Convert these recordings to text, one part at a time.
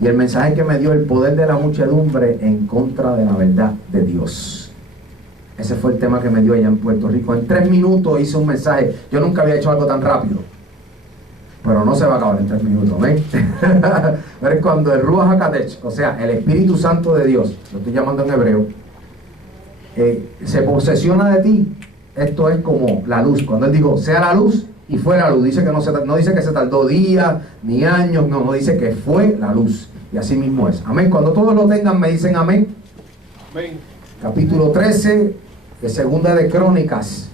Y el mensaje que me dio: el poder de la muchedumbre en contra de la verdad de Dios. Ese fue el tema que me dio allá en Puerto Rico. En 3 minutos hice un mensaje. Yo nunca había hecho algo tan rápido, pero no se va a acabar en 3 minutos, ¿ven? Pero es cuando el Ruach HaKodesh, o sea, el Espíritu Santo de Dios, lo estoy llamando en hebreo, se posesiona de ti. Esto es como la luz. Cuando él dijo, sea la luz, y fue la luz, dice que no dice que se tardó días ni años, no dice que fue la luz. Y así mismo es. Amén. Cuando todos lo tengan, me dicen amén. Amén. Capítulo 13 de Segunda de Crónicas.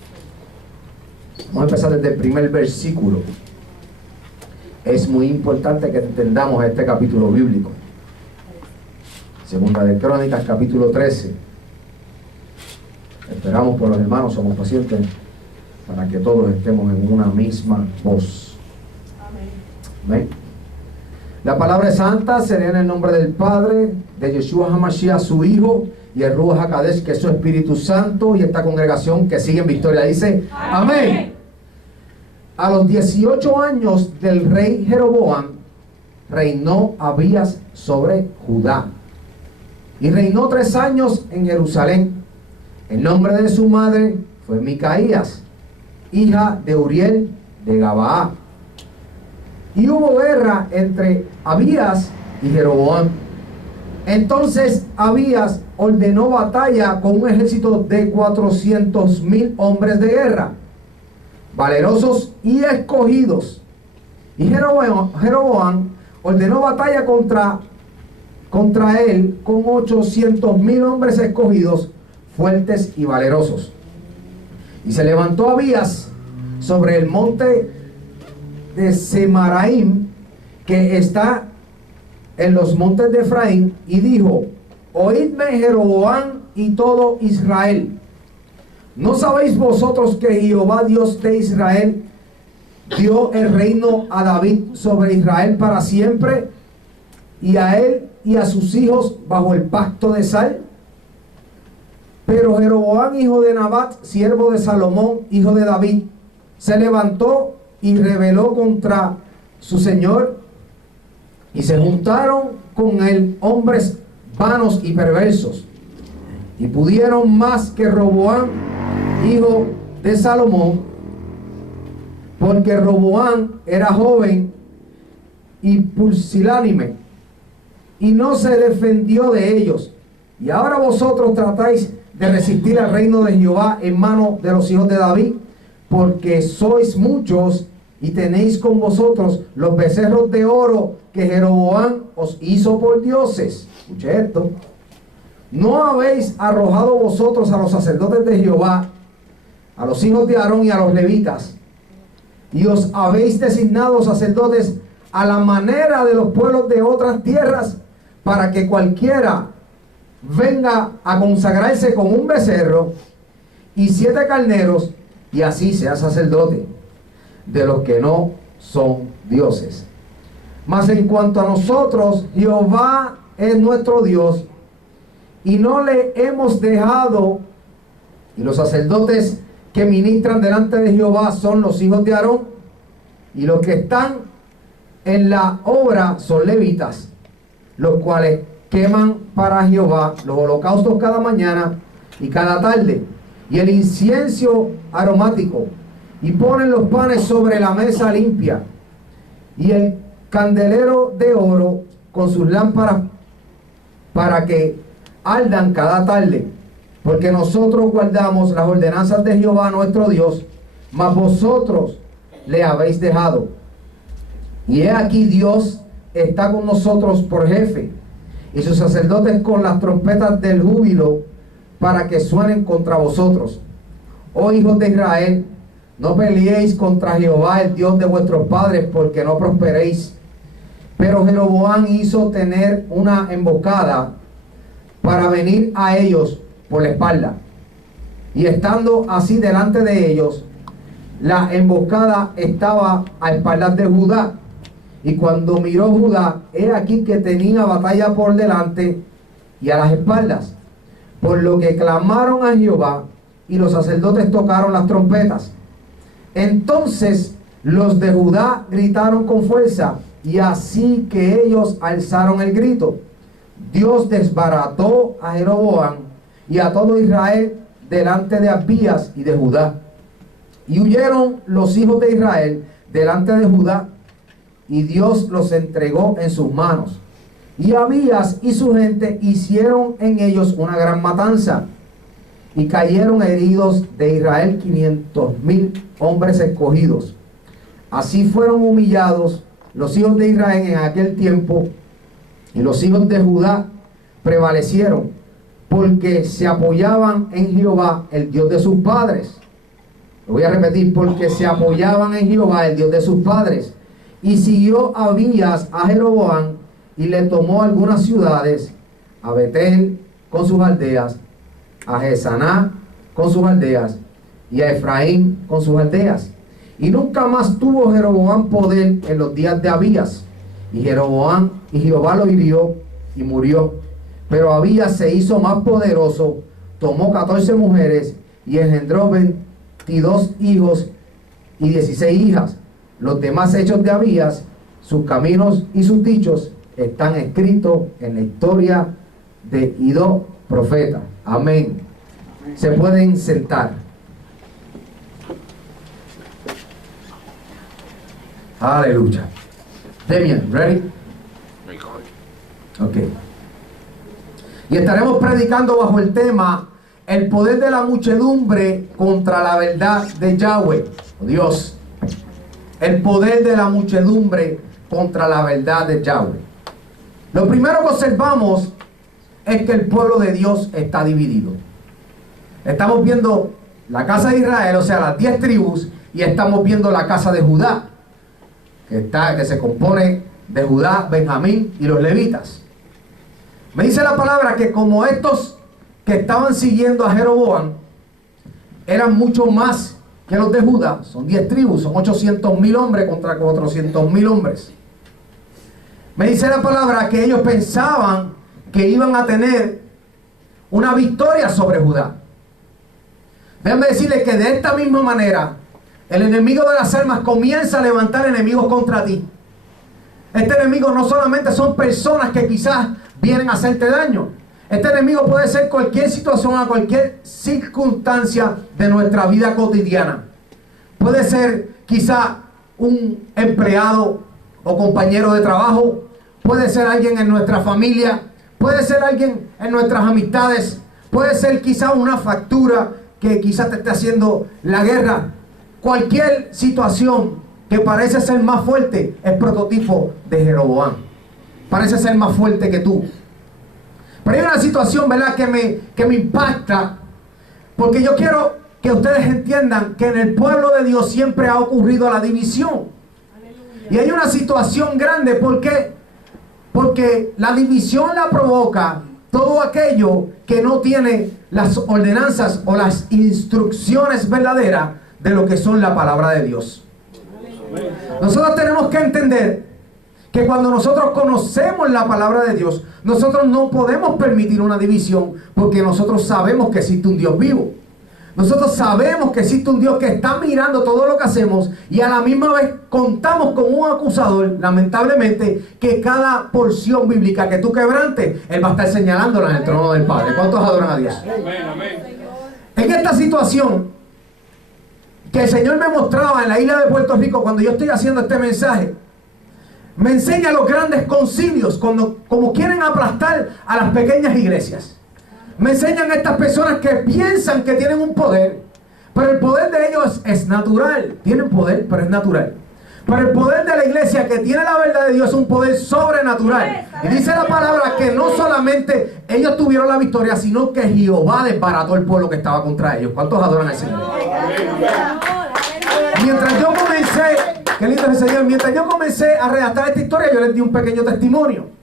Vamos a empezar desde el primer versículo. Es muy importante que entendamos este capítulo bíblico. Segunda de Crónicas, capítulo 13. Esperamos por los hermanos, somos pacientes, para que todos estemos en una misma voz. Amén. La palabra es santa, será en el nombre del Padre, de Yeshua HaMashiach, su Hijo, y el Ruach HaKodesh, que es su Espíritu Santo, y esta congregación que sigue en victoria dice, amén. A los 18 años del rey Jeroboam, reinó Abías sobre Judá, y reinó 3 años en Jerusalén. El nombre de su madre fue Micaías, hija de Uriel de Gabaá. Y hubo guerra entre Abías y Jeroboam. Entonces Abías ordenó batalla con un ejército de 400,000 hombres de guerra, valerosos y escogidos. Y Jeroboam ordenó batalla contra él con 800,000 hombres escogidos, fuertes y valerosos. Y se levantó Abías sobre el monte de Semaraim, que está en los montes de Efraín, y dijo, oídme Jeroboam y todo Israel. ¿No sabéis vosotros que Jehová Dios de Israel dio el reino a David sobre Israel para siempre, y a él y a sus hijos bajo el pacto de sal? Pero Jeroboam, hijo de Nabat, siervo de Salomón, hijo de David, se levantó y rebeló contra su señor, y se juntaron con él hombres vanos y perversos, y pudieron más que Roboam, hijo de Salomón, porque Roboam era joven y pusilánime, y no se defendió de ellos. Y ahora vosotros tratáis de resistir al reino de Jehová en mano de los hijos de David, porque sois muchos y tenéis con vosotros los becerros de oro que Jeroboam os hizo por dioses. Escuche esto. ¿No habéis arrojado vosotros a los sacerdotes de Jehová, a los hijos de Aarón y a los levitas, y os habéis designado sacerdotes a la manera de los pueblos de otras tierras, para que cualquiera venga a consagrarse con un becerro y 7 carneros, y así sea sacerdote de los que no son dioses? Mas en cuanto a nosotros, Jehová es nuestro Dios, y no le hemos dejado, y los sacerdotes que ministran delante de Jehová son los hijos de Aarón, y los que están en la obra son levitas, los cuales queman para Jehová los holocaustos cada mañana y cada tarde, y el incienso aromático, y ponen los panes sobre la mesa limpia, y el candelero de oro con sus lámparas, para que ardan cada tarde, porque nosotros guardamos las ordenanzas de Jehová nuestro Dios, mas vosotros le habéis dejado. Y he aquí Dios está con nosotros por jefe, y sus sacerdotes con las trompetas del júbilo, para que suenen contra vosotros. Oh hijos de Israel, no peleéis contra Jehová, el Dios de vuestros padres, porque no prosperéis. Pero Jeroboam hizo tener una emboscada para venir a ellos por la espalda, y estando así delante de ellos, la emboscada estaba a espaldas de Judá. Y cuando miró Judá, he aquí que tenía batalla por delante y a las espaldas, por lo que clamaron a Jehová, y los sacerdotes tocaron las trompetas. Entonces los de Judá gritaron con fuerza, y así que ellos alzaron el grito, Dios desbarató a Jeroboam y a todo Israel delante de Abías y de Judá. Y huyeron los hijos de Israel delante de Judá, y Dios los entregó en sus manos. Y Abías y su gente hicieron en ellos una gran matanza, y cayeron heridos de Israel 500,000 hombres escogidos. Así fueron humillados los hijos de Israel en aquel tiempo, y los hijos de Judá prevalecieron, porque se apoyaban en Jehová, el Dios de sus padres. Lo voy a repetir, porque se apoyaban en Jehová, el Dios de sus padres. Y siguió Abías a Jeroboam, y le tomó algunas ciudades, a Betel con sus aldeas, a Jesaná con sus aldeas, y a Efraín con sus aldeas. Y nunca más tuvo Jeroboam poder en los días de Abías. Y Jehová lo hirió y murió. Pero Abías se hizo más poderoso, tomó 14 mujeres y engendró 22 hijos y 16 hijas. Los demás hechos de Abías, sus caminos y sus dichos, están escritos en la historia de Idó, profeta. Amén. Se pueden sentar. Aleluya. Demian, ready? Ok. Y estaremos predicando bajo el tema el poder de la muchedumbre contra la verdad de Yahweh, Dios. El poder de la muchedumbre contra la verdad de Yahweh. Lo primero que observamos es que el pueblo de Dios está dividido. Estamos viendo la casa de Israel, o sea, las 10 tribus, y estamos viendo la casa de Judá, que se compone de Judá, Benjamín y los levitas. Me dice la palabra que como estos que estaban siguiendo a Jeroboam eran mucho más que los de Judá, son 10 tribus, son 800,000 hombres contra 400,000 hombres. Me dice la palabra que ellos pensaban que iban a tener una victoria sobre Judá. Déjenme decirles que de esta misma manera el enemigo de las almas comienza a levantar enemigos contra ti. Este enemigo no solamente son personas que quizás vienen a hacerte daño. Este enemigo puede ser cualquier situación, a cualquier circunstancia de nuestra vida cotidiana. Puede ser quizá un empleado o compañero de trabajo. Puede ser alguien en nuestra familia. Puede ser alguien en nuestras amistades. Puede ser quizá una factura que quizás te esté haciendo la guerra. Cualquier situación que parece ser más fuerte es prototipo de Jeroboam. Parece ser más fuerte que tú. Pero hay una situación, ¿verdad?, que me impacta, porque yo quiero que ustedes entiendan que en el pueblo de Dios siempre ha ocurrido la división. Aleluya. Y hay una situación grande, ¿por qué? Porque la división la provoca todo aquello que no tiene las ordenanzas o las instrucciones verdaderas de lo que son la palabra de Dios. Nosotros tenemos que entender que cuando nosotros conocemos la palabra de Dios, nosotros no podemos permitir una división, porque nosotros sabemos que existe un Dios vivo. Nosotros sabemos que existe un Dios que está mirando todo lo que hacemos, y a la misma vez contamos con un acusador, lamentablemente, que cada porción bíblica que tú quebrantes, Él va a estar señalándola en el trono del Padre. ¿Cuántos adoran a Dios? En esta situación que el Señor me mostraba en la isla de Puerto Rico, cuando yo estoy haciendo este mensaje, me enseña los grandes concilios, como quieren aplastar a las pequeñas iglesias. Me enseñan estas personas que piensan que tienen un poder, pero el poder de ellos es natural. Tienen poder, pero es natural. Pero el poder de la iglesia que tiene la verdad de Dios es un poder sobrenatural. Y dice la palabra que no solamente ellos tuvieron la victoria, sino que Jehová desbarató el pueblo que estaba contra ellos. ¿Cuántos adoran al Señor? Mientras yo comencé, qué lindo es el Señor, mientras yo comencé a redactar esta historia, yo les di un pequeño testimonio.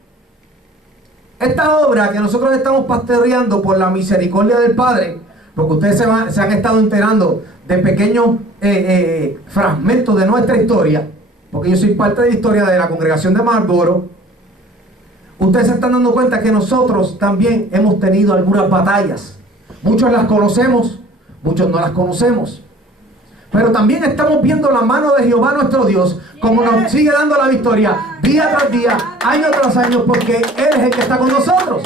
Esta obra que nosotros estamos pastoreando por la misericordia del Padre, porque ustedes se han estado enterando de pequeños fragmentos de nuestra historia, porque yo soy parte de la historia de la congregación de Marlboro. Ustedes se están dando cuenta que nosotros también hemos tenido algunas batallas. Muchos las conocemos, muchos no las conocemos. Pero también estamos viendo la mano de Jehová nuestro Dios, como nos sigue dando la victoria día tras día, año tras año, porque Él es el que está con nosotros.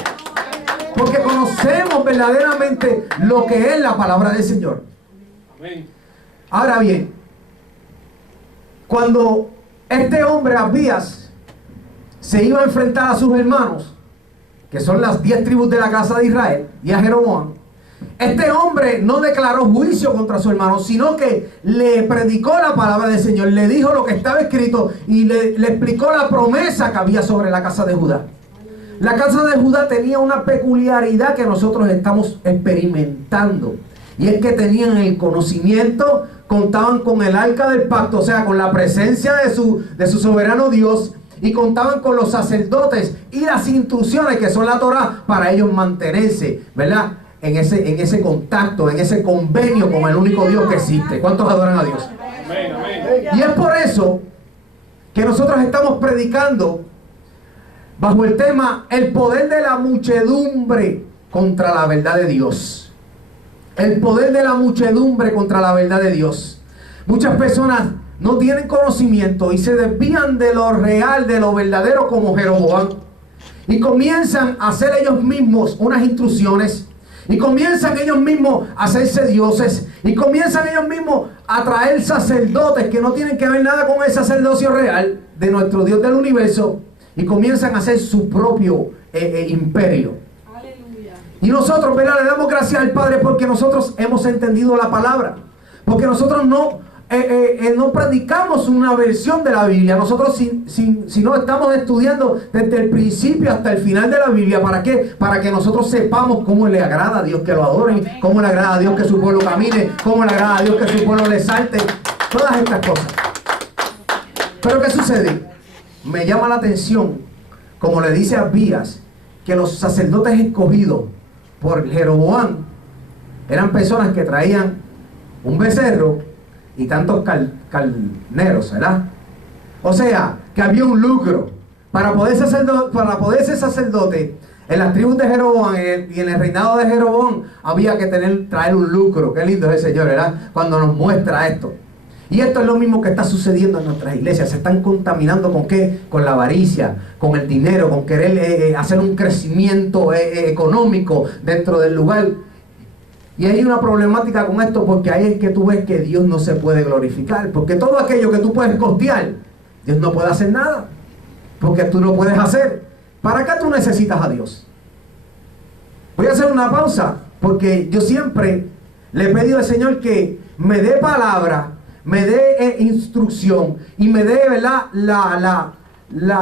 Porque conocemos verdaderamente lo que es la palabra del Señor. Ahora bien, cuando este hombre Abías se iba a enfrentar a sus hermanos, que son las 10 tribus de la casa de Israel, y a Jeroboam, este hombre no declaró juicio contra su hermano, sino que le predicó la palabra del Señor, le dijo lo que estaba escrito y le explicó la promesa que había sobre la casa de Judá. La casa de Judá tenía una peculiaridad que nosotros estamos experimentando, y es que tenían el conocimiento, contaban con el arca del pacto, o sea, con la presencia de su soberano Dios, y contaban con los sacerdotes y las instrucciones que son la Torá para ellos mantenerse, ¿verdad?, en ese contacto, en ese convenio con el único Dios que existe. ¿Cuántos adoran a Dios? Y es por eso que nosotros estamos predicando bajo el tema el poder de la muchedumbre contra la verdad de Dios. El poder de la muchedumbre contra la verdad de Dios. Muchas personas no tienen conocimiento y se desvían de lo real, de lo verdadero, como Jeroboam, y comienzan a hacer ellos mismos unas instrucciones, y comienzan ellos mismos a hacerse dioses, y comienzan ellos mismos a traer sacerdotes que no tienen que ver nada con el sacerdocio real de nuestro Dios del universo, y comienzan a hacer su propio imperio. Aleluya. Y nosotros, ¿verdad?, le damos gracias al Padre porque nosotros hemos entendido la palabra, porque nosotros no predicamos una versión de la Biblia. Nosotros si no estamos estudiando desde el principio hasta el final de la Biblia. ¿Para qué? Para que nosotros sepamos cómo le agrada a Dios que lo adoren, cómo le agrada a Dios que su pueblo camine, cómo le agrada a Dios que su pueblo le salte, todas estas cosas. Pero ¿qué sucede? Me llama la atención, como le dice Abías, que los sacerdotes escogidos por Jeroboam eran personas que traían un becerro y tantos carneros, ¿verdad? O sea, que había un lucro. Para poder ser sacerdote en las tribus de Jeroboam y en el reinado de Jeroboam había que traer un lucro. Qué lindo es el Señor, ¿verdad?, cuando nos muestra esto. Y esto es lo mismo que está sucediendo en nuestras iglesias. Se están contaminando ¿con qué? Con la avaricia, con el dinero, con querer hacer un crecimiento económico dentro del lugar. Y hay una problemática con esto, porque ahí es que tú ves que Dios no se puede glorificar. Porque todo aquello que tú puedes costear, Dios no puede hacer nada. Porque tú lo puedes hacer. ¿Para qué tú necesitas a Dios? Voy a hacer una pausa, porque yo siempre le he pedido al Señor que me dé palabra, me dé instrucción y me dé, ¿verdad?,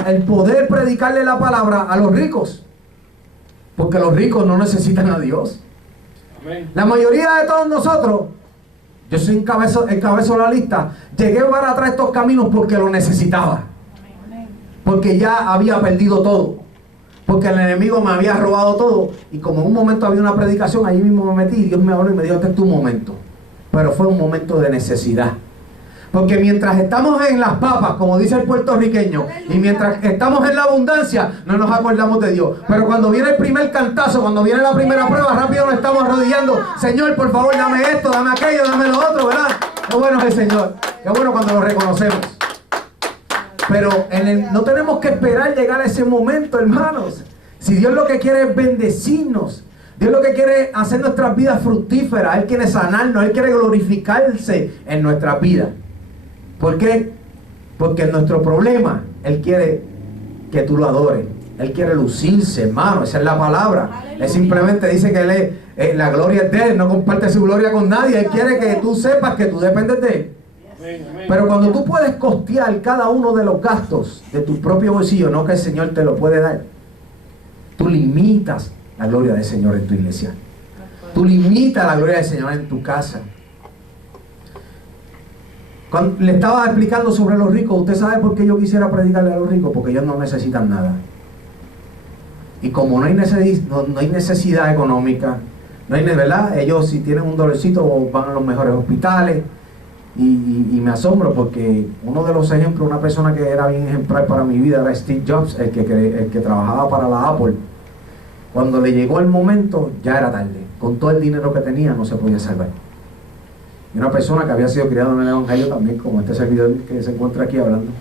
el poder predicarle la palabra a los ricos. Porque los ricos no necesitan a Dios. La mayoría de todos nosotros, yo soy el cabezo de la lista, llegué para atrás estos caminos porque lo necesitaba, porque ya había perdido todo, porque el enemigo me había robado todo, y como en un momento había una predicación, allí mismo me metí y Dios me habló y me dijo: este es tu momento. Pero fue un momento de necesidad. Porque mientras estamos en las papas, como dice el puertorriqueño, y mientras estamos en la abundancia, no nos acordamos de Dios. Pero cuando viene el primer cantazo, cuando viene la primera prueba, rápido nos estamos arrodillando: Señor, por favor, dame esto, dame aquello, dame lo otro, ¿verdad? Qué bueno es el Señor. Qué bueno cuando lo reconocemos. Pero no tenemos que esperar llegar a ese momento, hermanos. Si Dios lo que quiere es bendecirnos, Dios lo que quiere es hacer nuestras vidas fructíferas, Él quiere sanarnos, Él quiere glorificarse en nuestras vidas. ¿Por qué? Porque en nuestro problema Él quiere que tú lo adores. Él quiere lucirse, hermano. Esa es la palabra. Aleluya. Él simplemente dice que la gloria es de Él. No comparte su gloria con nadie. Él quiere que tú sepas que tú dependes de Él. Pero cuando tú puedes costear cada uno de los gastos de tu propio bolsillo, no que el Señor te lo puede dar, tú limitas la gloria del Señor en tu iglesia. Tú limitas la gloria del Señor en tu casa. Cuando le estaba explicando sobre los ricos, ¿usted sabe por qué yo quisiera predicarle a los ricos? Porque ellos no necesitan nada. Y como no hay necesidad económica, no hay, ¿verdad? Ellos, si tienen un dolorcito, van a los mejores hospitales. Y me asombro porque uno de los ejemplos, una persona que era bien ejemplar para mi vida, era Steve Jobs, el que trabajaba para la Apple. Cuando le llegó el momento, ya era tarde. Con todo el dinero que tenía, no se podía salvar. Y una persona que había sido criada en el Evangelio también, como este servidor que se encuentra aquí hablando.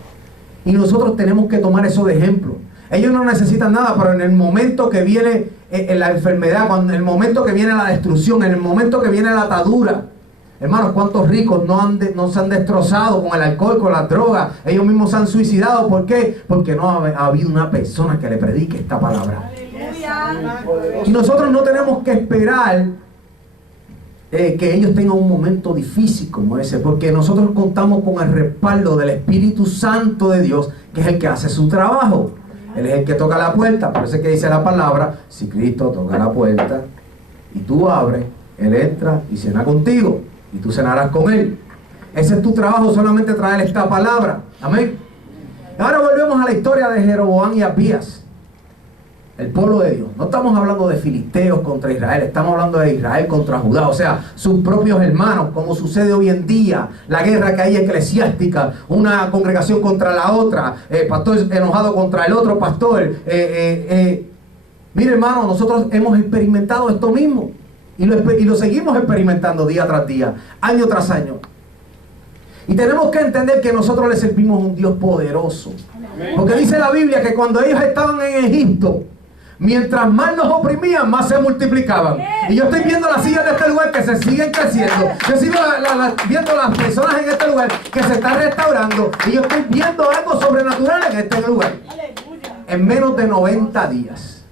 Y nosotros tenemos que tomar eso de ejemplo. Ellos no necesitan nada, pero en el momento que viene la enfermedad, en el momento que viene la destrucción, en el momento que viene la atadura, hermanos, ¿cuántos ricos no se han destrozado con el alcohol, con las drogas? Ellos mismos se han suicidado. ¿Por qué? Porque no ha habido una persona que le predique esta palabra. Y nosotros no tenemos que esperar que ellos tengan un momento difícil como ese, porque nosotros contamos con el respaldo del Espíritu Santo de Dios, que es el que hace su trabajo. Él es el que toca la puerta. Por eso es que dice la palabra: si Cristo toca la puerta y tú abres, Él entra y cena contigo, y tú cenarás con Él. Ese es tu trabajo, solamente traer esta palabra. Amén. Ahora volvemos a la historia de Jeroboam y Abías, el pueblo de Dios. No estamos hablando de filisteos contra Israel, estamos hablando de Israel contra Judá, o sea, sus propios hermanos, como sucede hoy en día, la guerra que hay eclesiástica, una congregación contra la otra, pastor enojado contra el otro pastor. Mire, hermano, nosotros hemos experimentado esto mismo y lo seguimos experimentando día tras día, año tras año. Y tenemos que entender que nosotros le servimos a un Dios poderoso. Porque dice la Biblia que cuando ellos estaban en Egipto, mientras más nos oprimían, más se multiplicaban. Y yo estoy viendo las sillas de este lugar que se siguen creciendo. Yo sigo viendo las personas en este lugar que se están restaurando. Y yo estoy viendo algo sobrenatural en este lugar. En menos de 90 días.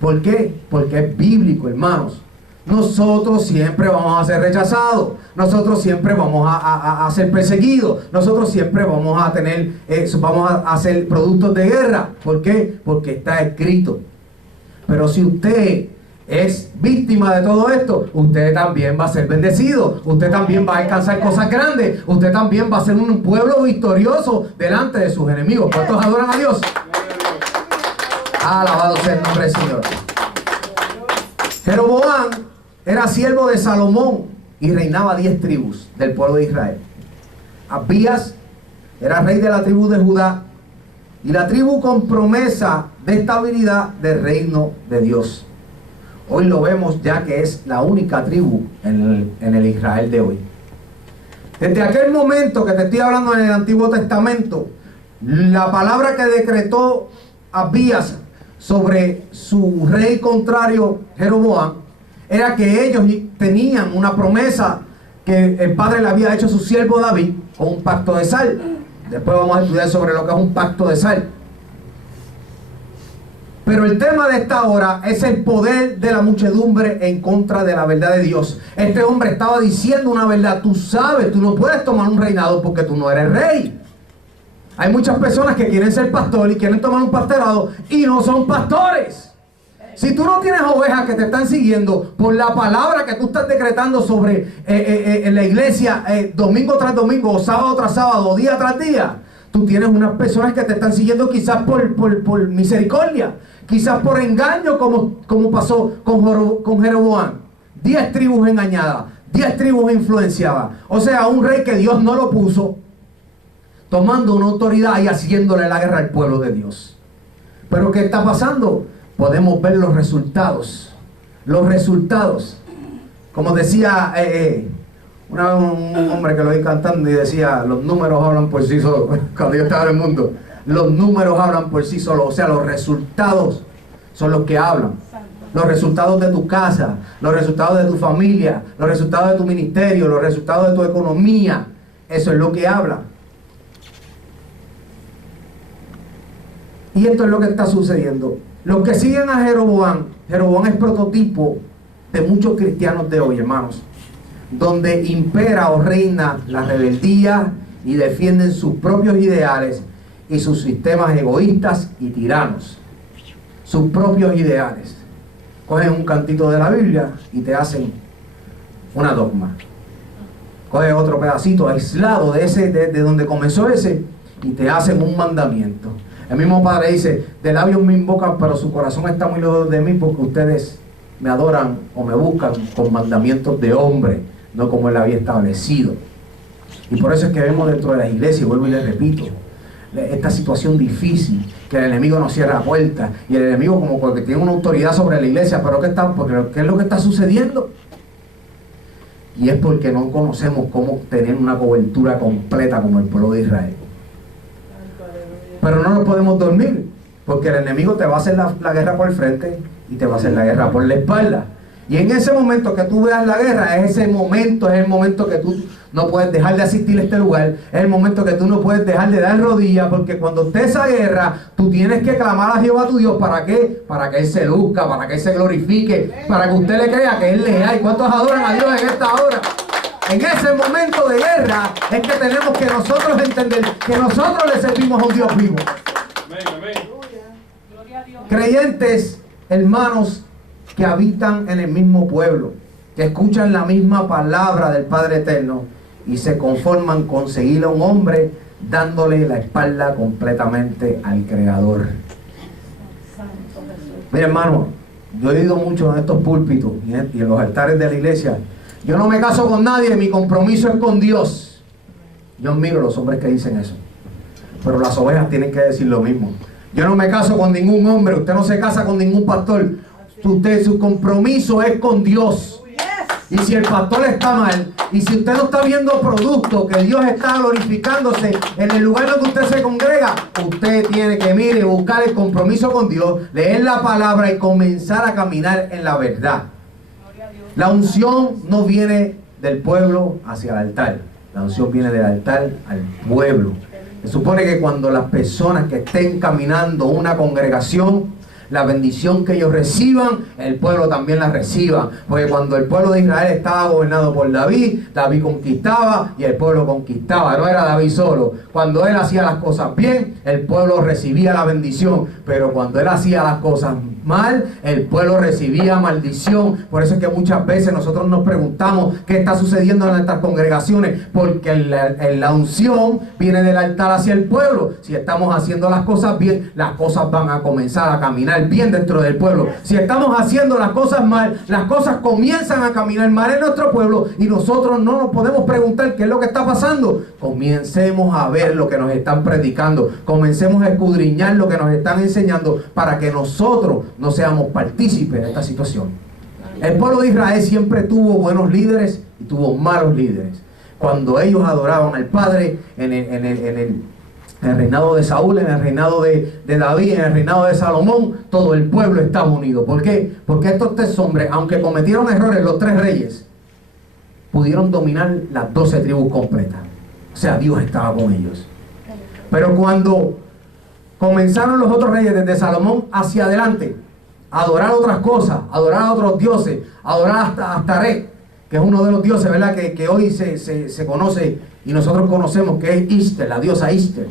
¿Por qué? Porque es bíblico, hermanos. Nosotros siempre vamos a ser rechazados. Nosotros siempre vamos a ser perseguidos. Nosotros siempre vamos a tener, vamos a ser productos de guerra. ¿Por qué? Porque está escrito. Pero si usted es víctima de todo esto, usted también va a ser bendecido. Usted también va a alcanzar cosas grandes. Usted también va a ser un pueblo victorioso delante de sus enemigos. ¿Cuántos adoran a Dios? Alabado sea el nombre del Señor. Jeroboam era siervo de Salomón y reinaba 10 tribus del pueblo de Israel. Abías era rey de la tribu de Judá y la tribu con promesa de estabilidad del reino de Dios. Hoy lo vemos ya que es la única tribu en el Israel de hoy. Desde aquel momento que te estoy hablando en el Antiguo Testamento, la palabra que decretó Abías sobre su rey contrario Jeroboam era que ellos tenían una promesa que el padre le había hecho a su siervo David con un pacto de sal. Después vamos a estudiar sobre lo que es un pacto de sal. Pero el tema de esta hora es el poder de la muchedumbre en contra de la verdad de Dios. Este hombre estaba diciendo una verdad. Tú sabes, tú no puedes tomar un reinado porque tú no eres rey. Hay muchas personas que quieren ser pastor y quieren tomar un pastorado y no son pastores. Si tú no tienes ovejas que te están siguiendo por la palabra que tú estás decretando sobre en la iglesia domingo tras domingo, o sábado tras sábado, día tras día, tú tienes unas personas que te están siguiendo quizás por misericordia, quizás por engaño, como pasó con Jeroboam. 10 tribus engañadas, 10 tribus influenciadas. O sea, un rey que Dios no lo puso, tomando una autoridad y haciéndole la guerra al pueblo de Dios. Pero ¿qué está pasando? Podemos ver los resultados. Los resultados. Como decía una vez un hombre que lo oí cantando y decía: los números hablan por sí solos. Cuando yo estaba en el mundo, los números hablan por sí solos. O sea, los resultados son los que hablan. Los resultados de tu casa, los resultados de tu familia, los resultados de tu ministerio, los resultados de tu economía. Eso es lo que habla. Y esto es lo que está sucediendo. Los que siguen a Jeroboam es prototipo de muchos cristianos de hoy, hermanos, donde impera o reina la rebeldía y defienden sus propios ideales y sus sistemas egoístas y tiranos. Sus propios ideales. Cogen un cantito de la Biblia y te hacen una dogma. Cogen otro pedacito aislado de donde comenzó ese y te hacen un mandamiento. El mismo Padre dice: de labios me invocan, pero su corazón está muy lejos de mí, porque ustedes me adoran o me buscan con mandamientos de hombre, no como Él había establecido. Y por eso es que vemos dentro de la iglesia, y vuelvo y les repito, esta situación difícil, que el enemigo nos cierra la puerta, y el enemigo como porque tiene una autoridad sobre la iglesia. Pero ¿qué es lo que está sucediendo? Y es porque no conocemos cómo tener una cobertura completa como el pueblo de Israel. pero no nos podemos dormir, porque el enemigo te va a hacer la guerra por el frente y te va a hacer la guerra por la espalda. Y en ese momento que tú veas la guerra, es el momento que tú no puedes dejar de asistir a este lugar, es el momento que tú no puedes dejar de dar rodillas, porque cuando esté esa guerra, tú tienes que clamar a Jehová tu Dios. ¿Para qué? Para que Él se luzca, para que Él se glorifique, para que usted le crea que Él le hay. ¿Cuántos adoran a Dios en esta hora? En ese momento de guerra es que tenemos que nosotros entender que nosotros le servimos a un Dios vivo. Creyentes, hermanos, que habitan en el mismo pueblo, que escuchan la misma palabra del Padre Eterno y se conforman con seguir a un hombre dándole la espalda completamente al Creador. Mira, hermano, yo he ido mucho en estos púlpitos y en los altares de la iglesia. Yo no me caso con nadie, mi compromiso es con Dios. Yo admiro a los hombres que dicen eso, pero las ovejas tienen que decir lo mismo. Yo no me caso con ningún hombre, usted no se casa con ningún pastor. Su compromiso es con Dios. Y si el pastor está mal, y si usted no está viendo producto, que Dios está glorificándose en el lugar donde usted se congrega, usted tiene que, buscar el compromiso con Dios, leer la palabra y comenzar a caminar en la verdad. La unción no viene del pueblo hacia el altar. La unción viene del altar al pueblo. Se supone que cuando las personas que estén caminando una congregación, la bendición que ellos reciban, el pueblo también la reciba. Porque cuando el pueblo de Israel estaba gobernado por David, David conquistaba y el pueblo conquistaba. No era David solo. Cuando él hacía las cosas bien, el pueblo recibía la bendición. Pero cuando él hacía las cosas mal, el pueblo recibía maldición. Por eso es que muchas veces nosotros nos preguntamos qué está sucediendo en nuestras congregaciones, porque la unción viene del altar hacia el pueblo. Si estamos haciendo las cosas bien, las cosas van a comenzar a caminar bien dentro del pueblo. Si estamos haciendo las cosas mal, las cosas comienzan a caminar mal en nuestro pueblo y nosotros no nos podemos preguntar qué es lo que está pasando. Comencemos a ver lo que nos están predicando, comencemos a escudriñar lo que nos están enseñando para que nosotros no seamos partícipes de esta situación. El pueblo de Israel siempre tuvo buenos líderes y tuvo malos líderes. Cuando ellos adoraban al Padre en el reinado de Saúl, en el reinado de David, en el reinado de Salomón, todo el pueblo estaba unido. ¿Por qué? Porque estos tres hombres, aunque cometieron errores, los tres reyes, pudieron dominar las 12 tribus completas. O sea, Dios estaba con ellos. Pero cuando comenzaron los otros reyes desde Salomón hacia adelante a adorar otras cosas, a adorar a otros dioses, a adorar a Astaret, que es uno de los dioses, ¿verdad?, que hoy se conoce y nosotros conocemos, que es Ishtar, la diosa Ishtar.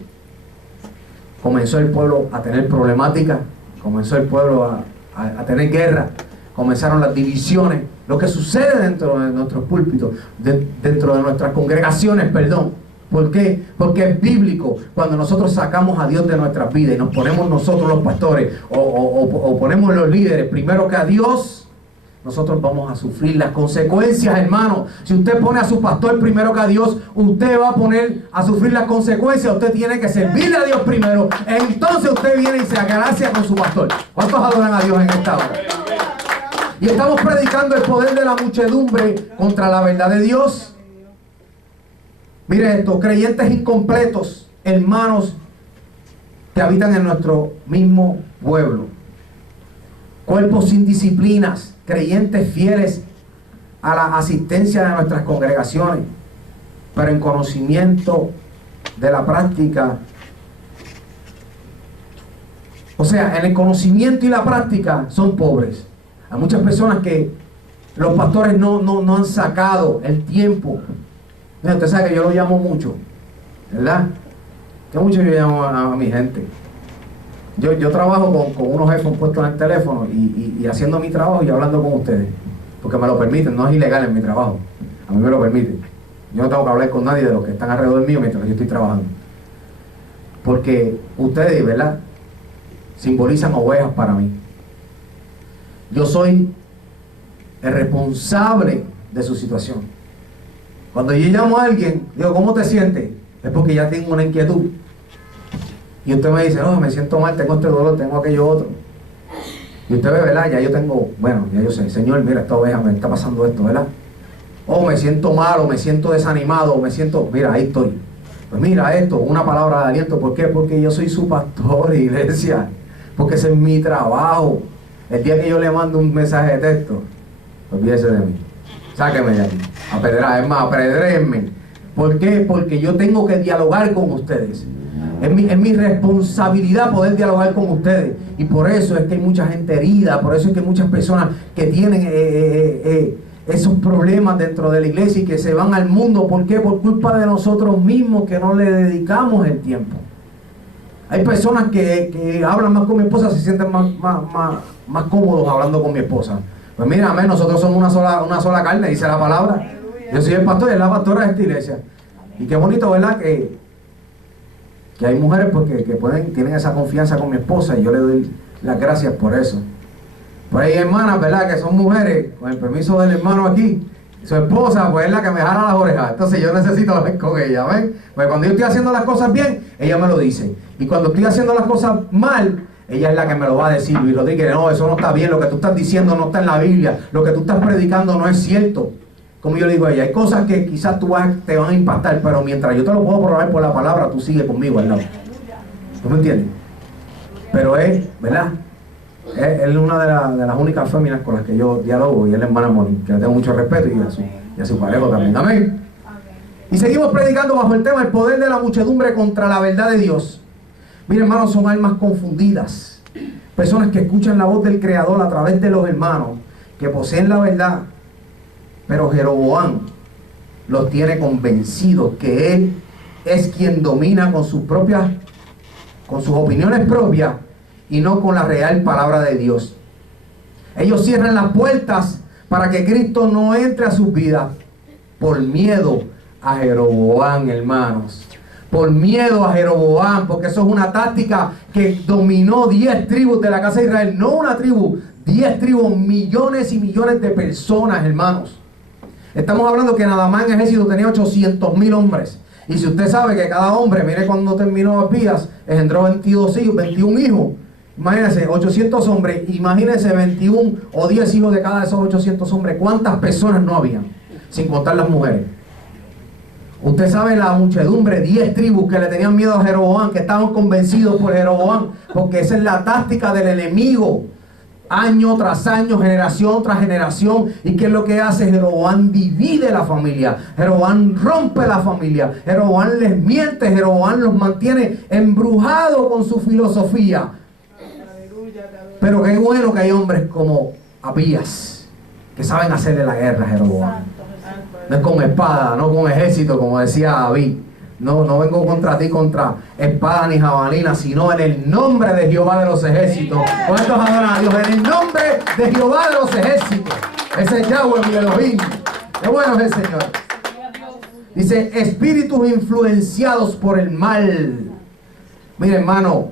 Comenzó el pueblo a tener problemáticas, comenzó el pueblo a tener guerra, comenzaron las divisiones, lo que sucede dentro de nuestros púlpitos, dentro de nuestras congregaciones, perdón. ¿Por qué? Porque es bíblico. Cuando nosotros sacamos a Dios de nuestras vidas y nos ponemos nosotros los pastores o ponemos los líderes primero que a Dios, nosotros vamos a sufrir las consecuencias, hermano. Si usted pone a su pastor primero que a Dios, usted va a poner a sufrir las consecuencias. Usted tiene que servirle a Dios primero. Entonces usted viene y se agradece con su pastor. ¿Cuántos adoran a Dios en esta hora? Y estamos predicando el poder de la muchedumbre contra la verdad de Dios. Mire esto, creyentes incompletos, hermanos que habitan en nuestro mismo pueblo. Cuerpos sin disciplinas, creyentes fieles a la asistencia de nuestras congregaciones, pero en conocimiento de la práctica. O sea, en el conocimiento y la práctica son pobres. Hay muchas personas que los pastores no han sacado el tiempo. Mira, usted sabe que yo lo llamo mucho, ¿verdad? Que mucho yo llamo a mi gente. Yo trabajo con unos headphones puestos en el teléfono y haciendo mi trabajo y hablando con ustedes, porque me lo permiten, no es ilegal en mi trabajo, a mí me lo permiten. Yo no tengo que hablar con nadie de los que están alrededor mío mientras yo estoy trabajando, porque ustedes, ¿verdad?, simbolizan ovejas para mí. Yo soy el responsable de su situación. Cuando yo llamo a alguien, digo, ¿cómo te sientes? Es porque ya tengo una inquietud. Y usted me dice, no, me siento mal, tengo este dolor, tengo aquello otro. Y usted ve, ¿verdad? Ya yo tengo, bueno, ya yo sé, Señor, mira, esta oveja me está pasando esto, ¿verdad? O me siento mal, o me siento desanimado, o me siento, mira, ahí estoy. Pues mira esto, una palabra de aliento. ¿Por qué? Porque yo soy su pastor, iglesia. Porque ese es mi trabajo. El día que yo le mando un mensaje de texto, olvídese de mí. Sáqueme de aquí. Es más, apedréenme. ¿Por qué? Porque yo tengo que dialogar con ustedes. Es mi responsabilidad poder dialogar con ustedes. Y por eso es que hay mucha gente herida. Por eso es que hay muchas personas que tienen esos problemas dentro de la iglesia y que se van al mundo. ¿Por qué? Por culpa de nosotros mismos, que no le dedicamos el tiempo. Hay personas que hablan más con mi esposa, se sienten más cómodos hablando con mi esposa. Pues mira, amén, nosotros somos una sola carne, dice la palabra. Yo soy el pastor y es la pastora de esta iglesia. Y qué bonito, ¿verdad? Que hay mujeres tienen esa confianza con mi esposa, y yo le doy las gracias por eso. Pues hay hermanas, ¿verdad? Que son mujeres, con el permiso del hermano aquí, su esposa, pues es la que me jala las orejas. Entonces yo necesito hablar con ella, ¿ven? Pues cuando yo estoy haciendo las cosas bien, ella me lo dice. Y cuando estoy haciendo las cosas mal, ella es la que me lo va a decir. Y Rodríguez, no, eso no está bien, lo que tú estás diciendo no está en la Biblia, lo que tú estás predicando no es cierto. Como yo le digo a ella, hay cosas que quizás te van a impactar, pero mientras yo te lo puedo probar por la palabra, tú sigues conmigo, ¿no? ¿Tú me entiendes? Pero es, ¿verdad? Él es una de las únicas féminas con las que yo dialogo, y es la hermana Moni, que le tengo mucho respeto, y a su pareja también. Amén. Y seguimos predicando bajo el tema el poder de la muchedumbre contra la verdad de Dios. Miren, hermanos, son almas confundidas, personas que escuchan la voz del Creador a través de los hermanos, que poseen la verdad, pero Jeroboam los tiene convencidos que él es quien domina con sus opiniones propias y no con la real palabra de Dios. Ellos cierran las puertas para que Cristo no entre a sus vidas por miedo a Jeroboam, hermanos. Por miedo a Jeroboam, porque eso es una táctica que dominó 10 tribus de la casa de Israel. No una tribu, 10 tribus, millones y millones de personas, hermanos. Estamos hablando que nada más en el ejército tenía 800,000 hombres. Y si usted sabe que cada hombre, mire, cuando terminó Abías, engendró 21 hijos. Imagínense, 800 hombres, imagínense 21 o 10 hijos de cada de esos 800 hombres. ¿Cuántas personas no habían? Sin contar las mujeres. Usted sabe la muchedumbre, 10 tribus que le tenían miedo a Jeroboam, que estaban convencidos por Jeroboam, porque esa es la táctica del enemigo. Año tras año, generación tras generación. ¿Y qué es lo que hace? Jeroboam divide la familia. Jeroboam rompe la familia. Jeroboam les miente. Jeroboam los mantiene embrujados con su filosofía. Pero qué bueno que hay hombres como Abías, que saben hacerle la guerra a Jeroboam. No es con espada, no con ejército, como decía David. No vengo contra ti, contra espada ni jabalina, sino en el nombre de Jehová de los ejércitos. ¿Cuántos adoran a Dios? En el nombre de Jehová de los ejércitos. Ese es Yahweh, mi Elohim. Qué bueno es el Señor. Dice, espíritus influenciados por el mal. Mire, hermano,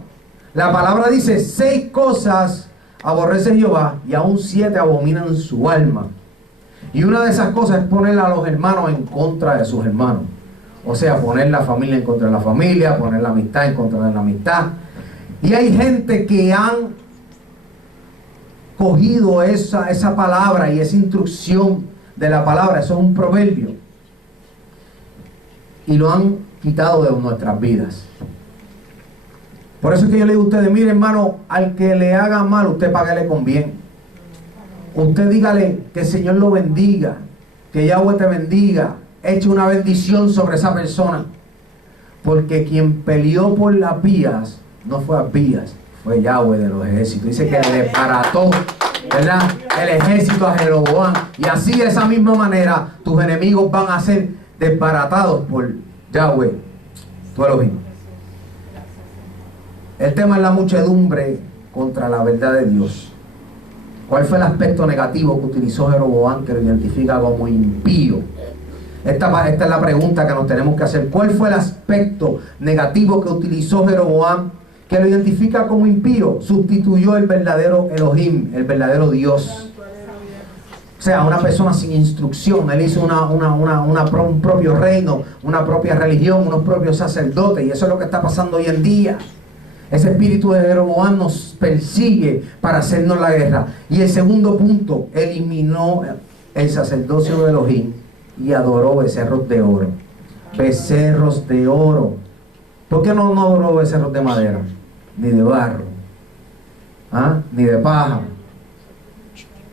la palabra dice, 6 cosas aborrece Jehová, y aún 7 abominan su alma. Y una de esas cosas es poner a los hermanos en contra de sus hermanos. O sea, poner la familia en contra de la familia, poner la amistad en contra de la amistad. Y hay gente que han cogido esa palabra y esa instrucción de la palabra, eso es un proverbio, y lo han quitado de nuestras vidas. Por eso es que yo le digo a ustedes, mire, hermano, al que le haga mal, usted páguele con bien. Usted dígale que el Señor lo bendiga, que Yahweh te bendiga, eche una bendición sobre esa persona, porque quien peleó por las vías no fue Abías, fue Yahweh de los ejércitos. Dice que le desbarató, ¿verdad?, el ejército a Jeroboam, y así de esa misma manera tus enemigos van a ser desbaratados por Yahweh, tu Elohim. El tema es la muchedumbre contra la verdad de Dios. ¿Cuál fue el aspecto negativo que utilizó Jeroboam que lo identifica como impío? Esta es la pregunta que nos tenemos que hacer. ¿Cuál fue el aspecto negativo que utilizó Jeroboam que lo identifica como impío? Sustituyó el verdadero Elohim, el verdadero Dios. O sea, una persona sin instrucción. Él hizo un propio reino, una propia religión, unos propios sacerdotes. Y eso es lo que está pasando hoy en día. Ese espíritu de Jeroboam nos persigue para hacernos la guerra. Y el segundo punto, eliminó el sacerdocio de Elohim y adoró becerros de oro. becerros de oro. ¿Por qué no adoró becerros de madera? Ni de barro, ni de paja.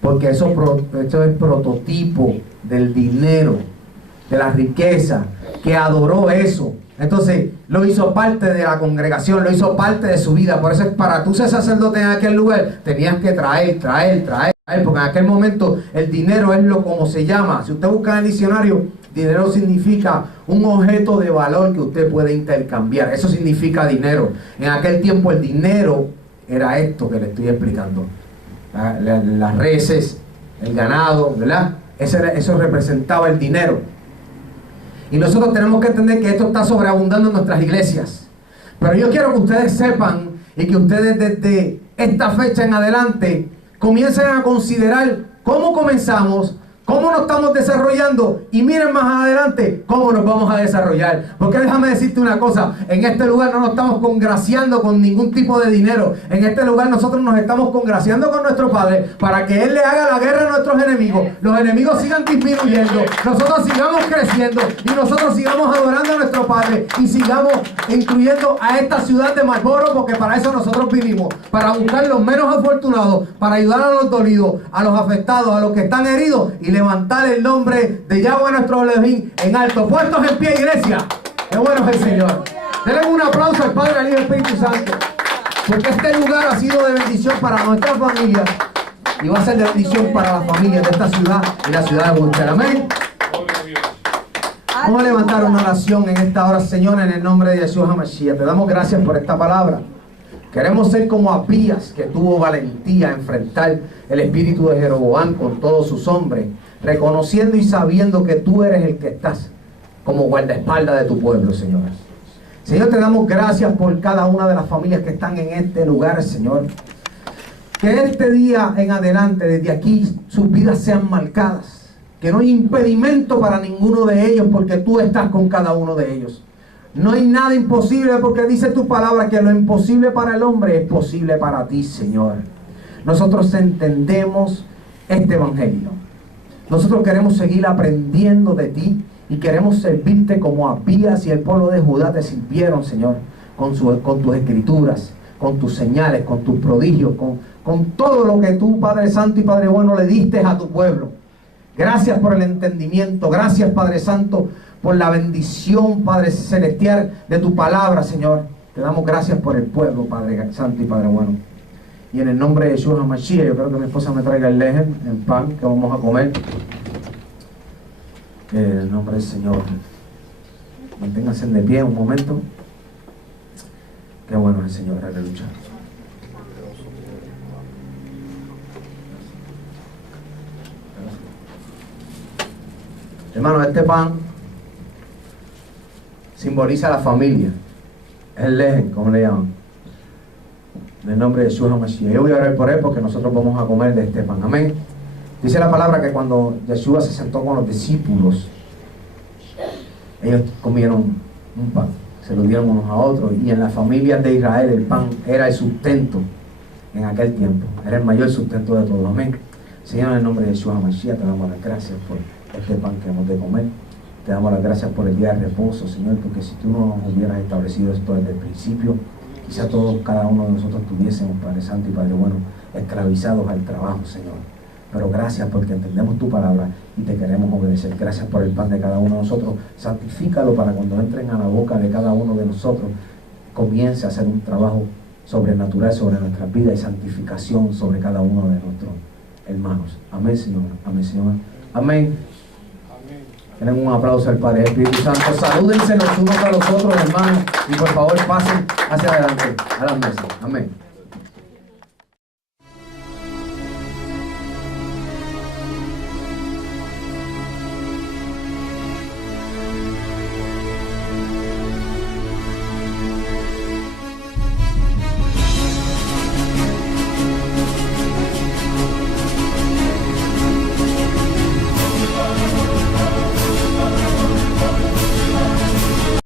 Porque eso es prototipo del dinero, de la riqueza, que adoró eso. Entonces lo hizo parte de la congregación, lo hizo parte de su vida. Por eso es, para tú ser sacerdote en aquel lugar, tenías que traer, porque en aquel momento el dinero es lo como se llama. Si usted busca en el diccionario, dinero significa un objeto de valor que usted puede intercambiar. Eso significa dinero. En aquel tiempo el dinero era esto que le estoy explicando. Las reses, el ganado, ¿verdad? Eso representaba el dinero. Y nosotros tenemos que entender que esto está sobreabundando en nuestras iglesias. Pero yo quiero que ustedes sepan y que ustedes desde esta fecha en adelante comiencen a considerar cómo comenzamos, cómo nos estamos desarrollando y miren más adelante cómo nos vamos a desarrollar. Porque déjame decirte una cosa, en este lugar no nos estamos congraciando con ningún tipo de dinero. En este lugar nosotros nos estamos congraciando con nuestro Padre para que Él le haga la guerra a nuestros enemigos. Los enemigos sigan disminuyendo, nosotros sigamos creciendo y nosotros sigamos adorando a nuestro Padre y sigamos incluyendo a esta ciudad de Marlboro, porque para eso nosotros vinimos, para buscar los menos afortunados, para ayudar a los dolidos, a los afectados, a los que están heridos y levantar el nombre de Yahweh nuestro Elohim en alto. Puestos en pie, iglesia. Qué bueno es el Señor. Denle un aplauso al Padre, al Hijo y al Espíritu Santo, porque este lugar ha sido de bendición para nuestras familias y va a ser de bendición para las familias de esta ciudad y la ciudad de Winter. Amén. Vamos a levantar una oración en esta hora, Señor, en el nombre de Yeshua HaMashiach. Te damos gracias por esta palabra. Queremos ser como Abías, que tuvo valentía a enfrentar el espíritu de Jeroboam con todos sus hombres, reconociendo y sabiendo que tú eres el que estás como guardaespaldas de tu pueblo, Señor. Señor, te damos gracias por cada una de las familias que están en este lugar, Señor. Que este día en adelante, desde aquí, sus vidas sean marcadas. Que no hay impedimento para ninguno de ellos, porque tú estás con cada uno de ellos. No hay nada imposible, porque dice tu palabra que lo imposible para el hombre es posible para ti, Señor. Nosotros entendemos este evangelio. Nosotros queremos seguir aprendiendo de ti y queremos servirte como Abías y el pueblo de Judá te sirvieron, Señor, con tus escrituras, con tus señales, con tus prodigios, con todo lo que tú, Padre Santo y Padre Bueno, le diste a tu pueblo. Gracias por el entendimiento. Gracias, Padre Santo, por la bendición, Padre Celestial, de tu palabra, Señor. Te damos gracias por el pueblo, Padre Santo y Padre Bueno. Y en el nombre de Yeshua HaMashiach, yo creo que mi esposa me traiga el lejem, el pan que vamos a comer. En el nombre del Señor. Manténganse de pie un momento. Qué bueno es el Señor, aleluya. Hermano, este pan simboliza la familia. Es el lejem, como le llaman. En el nombre de Yeshua HaMashiach. Yo voy a orar por él porque nosotros vamos a comer de este pan. Amén. Dice la palabra que cuando Yeshua se sentó con los discípulos, ellos comieron un pan, se lo dieron unos a otros, y en las familias de Israel el pan era el sustento en aquel tiempo, era el mayor sustento de todos. Amén. Señor, en el nombre de Yeshua HaMashiach, te damos las gracias por este pan que hemos de comer. Te damos las gracias por el día de reposo, Señor, porque si tú no nos hubieras establecido esto desde el principio, quizá todos, cada uno de nosotros tuviésemos, Padre Santo y Padre Bueno, esclavizados al trabajo, Señor. Pero gracias porque entendemos tu palabra y te queremos obedecer. Gracias por el pan de cada uno de nosotros. Santifícalo para cuando entren a la boca de cada uno de nosotros, comience a hacer un trabajo sobrenatural sobre nuestras vidas y santificación sobre cada uno de nuestros hermanos. Amén, Señor. Amén, Señor. Amén. Tienen un aplauso al Padre Espíritu Santo. Salúdense los unos a los otros, hermanos, y por favor pasen hacia adelante a la mesa. Amén.